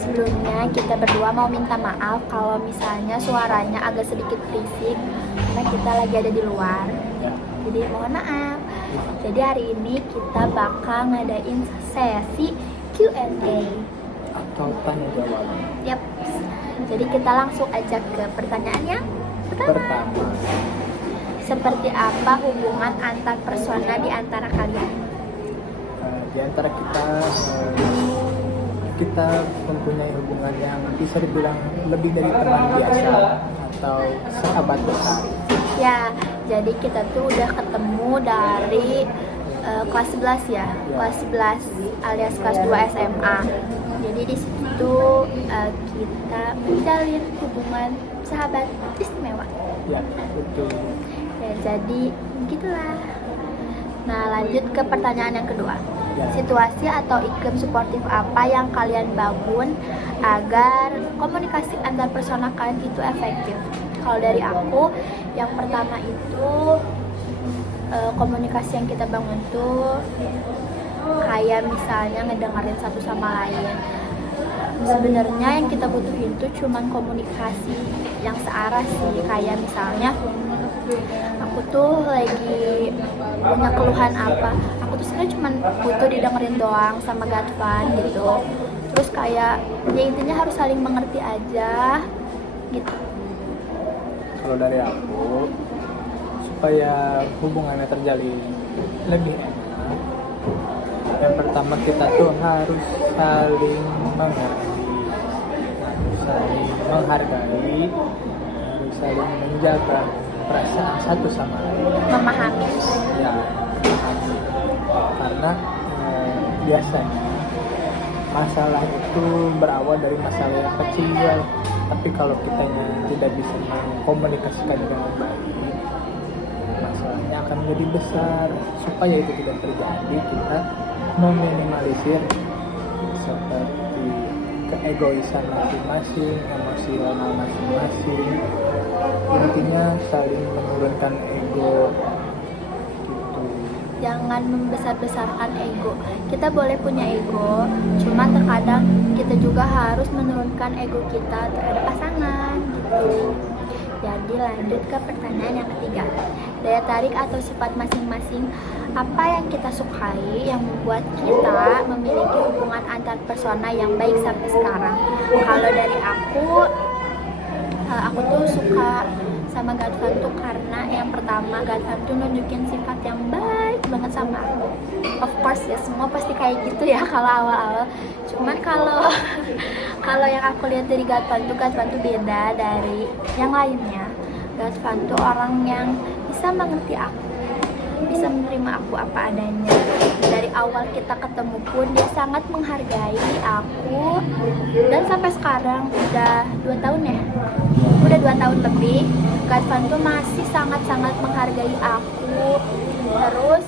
Sebelumnya kita berdua mau minta maaf kalau misalnya suaranya agak sedikit berisik karena kita lagi ada di luar. Jadi mohon maaf. Jadi hari ini kita bakal ngadain sesi Q&A atau tanya jawab. Yap. Jadi kita langsung aja ke pertanyaan yang pertama. Seperti apa hubungan antar persona di antara kalian? Di antara kita mempunyai hubungan yang bisa dibilang lebih dari teman biasa atau sahabat besar. Ya, jadi kita tuh udah ketemu dari kelas 11 ya, kelas 11 alias kelas 2 SMA. Jadi di situ kita menjalin hubungan sahabat istimewa. Ya, betul. Ya, jadi gitulah. Nah, lanjut ke pertanyaan yang kedua. Ya. Situasi atau iklim suportif apa yang kalian bangun agar komunikasi antar personal kalian itu efektif? Kalau dari aku, yang pertama itu komunikasi yang kita bangun tuh kayak misalnya ngedengerin satu sama lain. Sebenarnya yang kita butuhin tuh cuman komunikasi yang searah sih, kayak misalnya aku tuh lagi punya keluhan apa, aku tuh sebenarnya cuma butuh didengerin doang sama Gadvan gitu. Terus kayak ya intinya harus saling mengerti aja gitu. Kalau dari aku, supaya hubungannya terjalin lebih enak, yang pertama kita tuh harus saling mengerti, harus saling menghargai, harus saling menjaga perasaan satu sama lain. Memahami. Ya, karena biasanya masalah itu berawal dari masalah yang kecil, tapi kalau kitanya tidak bisa mengkomunikasikan dengan baik, masalahnya akan menjadi besar. Supaya itu tidak terjadi, kita meminimalisir seperti keegoisan masing-masing, emosional masing-masing. Intinya saling menurunkan ego gitu. Jangan membesar-besarkan ego. Kita boleh punya ego, cuma terkadang kita juga harus menurunkan ego kita terhadap pasangan gitu. Jadi lanjut ke pertanyaan yang ketiga. Daya tarik atau sifat masing-masing, apa yang kita sukai yang membuat kita memiliki hubungan antar persona yang baik sampai sekarang? Kalau dari aku tuh suka sama Gadvan tuh karena yang pertama, Gadvan tuh nunjukin sifat yang baik banget sama aku. Of course ya, semua pasti kayak gitu ya kalau awal-awal. Cuman kalau yang aku lihat dari Gadvan tuh beda dari yang lainnya. Gadvan tuh orang yang bisa mengerti aku, bisa menerima aku apa adanya. Dari awal kita ketemu pun dia sangat menghargai aku, dan sampai sekarang udah 2 tahun ya, udah 2 tahun lebih, Gadvan tuh masih sangat-sangat menghargai aku. Terus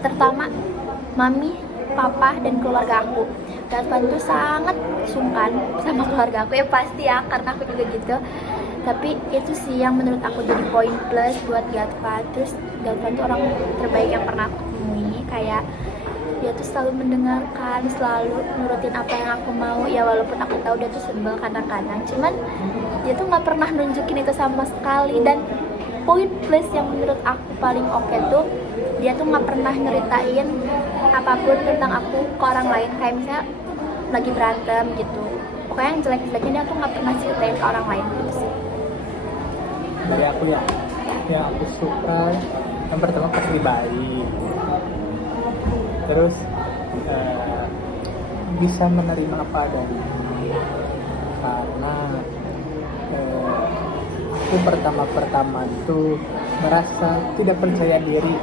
terutama mami, papa, dan keluarga aku. Gadvan tuh sangat sungkan sama keluarga aku, ya pasti ya, karena aku juga gitu. Tapi itu sih yang menurut aku jadi poin plus buat Gadvan. Terus Gadvan tuh orang terbaik yang pernah aku temui. Kayak dia tuh selalu mendengarkan, selalu nurutin apa yang aku mau. Ya walaupun aku tahu dia tuh sebel kadang-kadang, cuman dia tuh nggak pernah nunjukin itu sama sekali. Dan poin plus yang menurut aku paling oke tuh, dia tuh nggak pernah nyeritain apapun tentang aku ke orang lain. Kayak misalnya lagi berantem gitu, pokoknya yang jelek-jeleknya dia tuh nggak pernah ceritain ke orang lain gitu sih. Dari aku ya, yang aku suka yang pertama pasti baik, terus bisa menerima apa adanya. Karena aku pertama tuh merasa tidak percaya diri,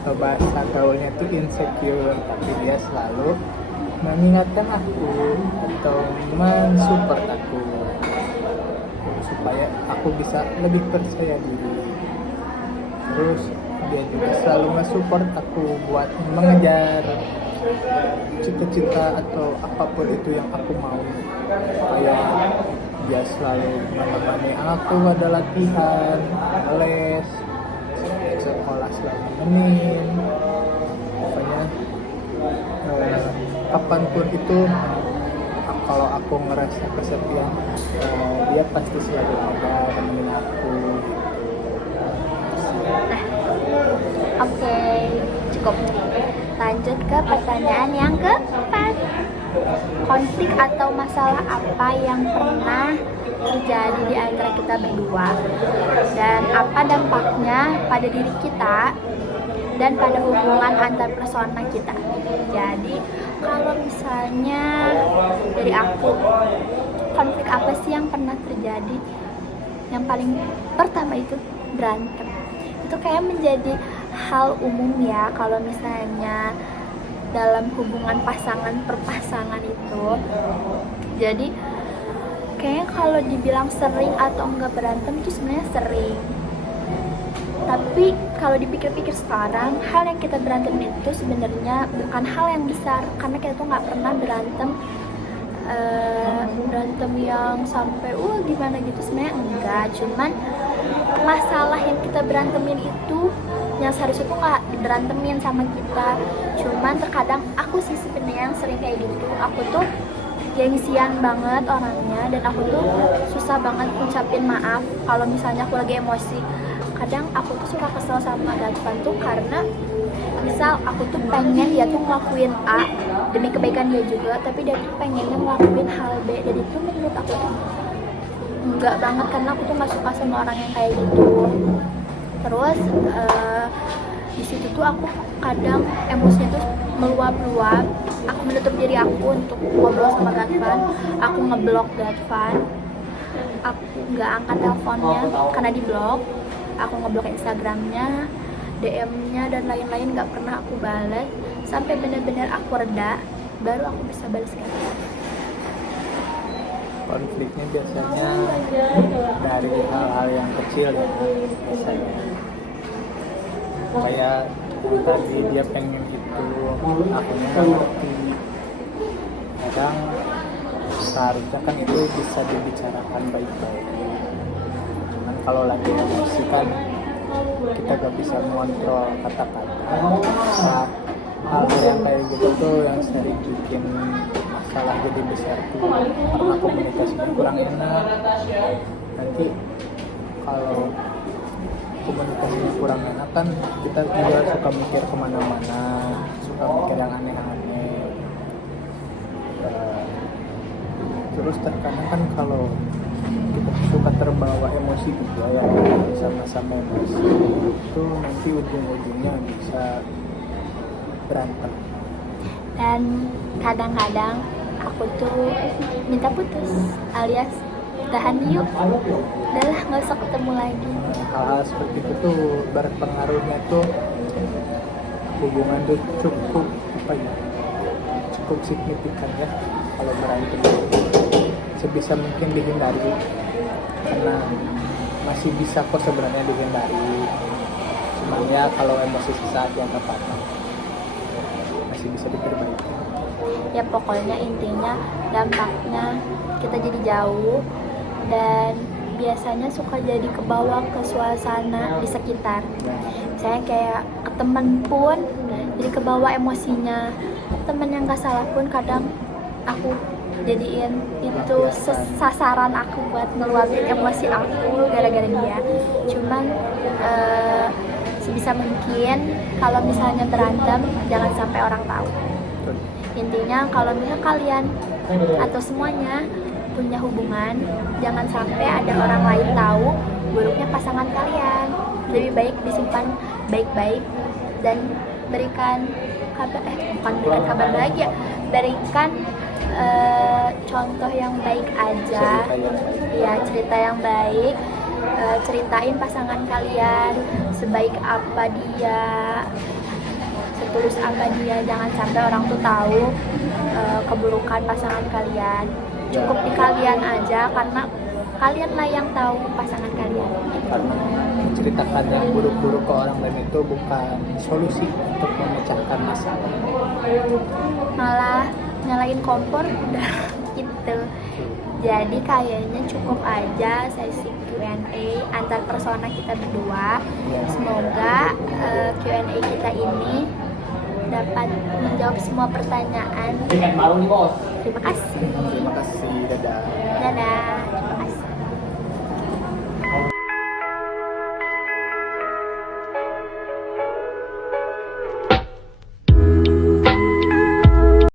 atau bahasa gaulnya tuh insecure, tapi dia selalu mengingatkan aku atau mensupport aku supaya aku bisa lebih percaya diri. Terus dia juga selalu mensupport aku buat mengejar cita-cita atau apapun itu yang aku mau. Kayak dia selalu menemani aku ada latihan, les, sekolah selalu nemenin. Pokoknya kapanpun itu kalau aku ngerasa kesepian, dia pasti selalu ada temenin aku gitu. Oke, cukup. Lanjut ke pertanyaan yang keempat. Konflik atau masalah apa yang pernah terjadi di antara kita berdua, dan apa dampaknya pada diri kita dan pada hubungan antar persona kita. Jadi kalau misalnya dari aku, konflik apa sih yang pernah terjadi? Yang paling pertama itu berantem. Itu kayak menjadi hal umum ya kalau misalnya dalam hubungan pasangan per pasangan itu. Jadi kayaknya kalau dibilang sering atau enggak berantem itu sebenarnya sering. Tapi kalau dipikir-pikir sekarang, hal yang kita berantem itu sebenarnya bukan hal yang besar, karena kita tuh nggak pernah berantem yang sampai gimana gitu, sebenarnya enggak. Cuman masalah yang kita berantemin itu yang seharusnya tuh nggak diberantemin sama kita. Cuman terkadang aku sih sebenarnya yang sering kayak gitu. Aku tuh gengsian banget orangnya, dan aku tuh susah banget ngucapin maaf kalau misalnya aku lagi emosi. Kadang aku tuh suka kesel sama Gadvan tuh karena misal aku tuh pengen dia tuh ngelakuin A demi kebaikan dia juga, tapi dia tuh pengennya ngelakuin hal B, dan itu menurut aku tuh enggak banget, karena aku tuh nggak suka sama orang yang kayak gitu. Terus di situ tuh aku kadang emosinya tuh meluap-luap. Aku menutup diri aku untuk ngobrol sama Gadvan. Aku ngeblok Gadvan. Aku nggak angkat teleponnya karena diblok. Aku ngeblok Instagramnya, DM-nya dan lain-lain, nggak pernah aku balas sampai benar-benar aku reda, baru aku bisa balas Gadvan. Konfliknya biasanya dari hal-hal yang kecil ya, biasanya kayak yang tadi dia pengen gitu, akunya nggak ngerti. Kadang seharusnya kan itu bisa dibicarakan baik-baik, cuman kalau lagi emosi kan kita gak bisa mengontrol kata-kata. Nah, hal-hal yang kayak gitu tuh yang sering bikin masalah jadi besar tuh, karena komunikasinya kurang enak. Nanti kalau komunikasinya kurang enak kan kita juga suka mikir kemana-mana, suka mikir yang aneh-aneh. Terus terkadang kan kalau kita suka terbawa emosi juga ya, sama-sama emosi itu nanti ujung-ujungnya bisa berantem. Dan kadang-kadang aku tuh minta putus, alias tahan yuk, udahlah nggak usah ketemu lagi. Hal-hal seperti itu tuh berpengaruhnya tuh hubungan tuh cukup cukup signifikan ya kalau berantem. Sebisa mungkin dihindari, karena masih bisa kok sebenarnya dihindari. Cuman ya kalau emosi sesaat ya nggak apa-apa, masih bisa diperbaiki. Ya pokoknya intinya dampaknya kita jadi jauh, dan biasanya suka jadi kebawa ke suasana di sekitar. Saya kayak ke temen pun jadi kebawa emosinya. Temen yang gak salah pun kadang aku jadiin itu sasaran aku buat ngeluapin emosi aku gara-gara dia. Cuman sebisa mungkin kalau misalnya berantem jangan sampai orang tahu. Intinya kalau misalnya kalian atau semuanya punya hubungan, jangan sampai ada orang lain tahu buruknya pasangan kalian. Lebih baik disimpan baik-baik dan berikan kabar, bukan berikan kabar bahagia, berikan contoh yang baik aja, ya cerita yang baik. Ceritain pasangan kalian sebaik apa dia, setulus apa dia. Jangan sampai orang tuh tahu keburukan pasangan kalian. Cukup di kalian aja, karena kalianlah yang tahu pasangan kalian. Karena menceritakan yang buruk-buruk ke orang lain itu bukan solusi untuk memecahkan masalah, malah nyalain kompor udah gitu. Jadi kayaknya cukup aja sesi Q&A antar persona kita berdua. Semoga Q&A kita ini dapat menjawab semua pertanyaan. Dengan baru nih bos. Terima kasih. Terima kasih, dadah. Dadah. Terima kasih.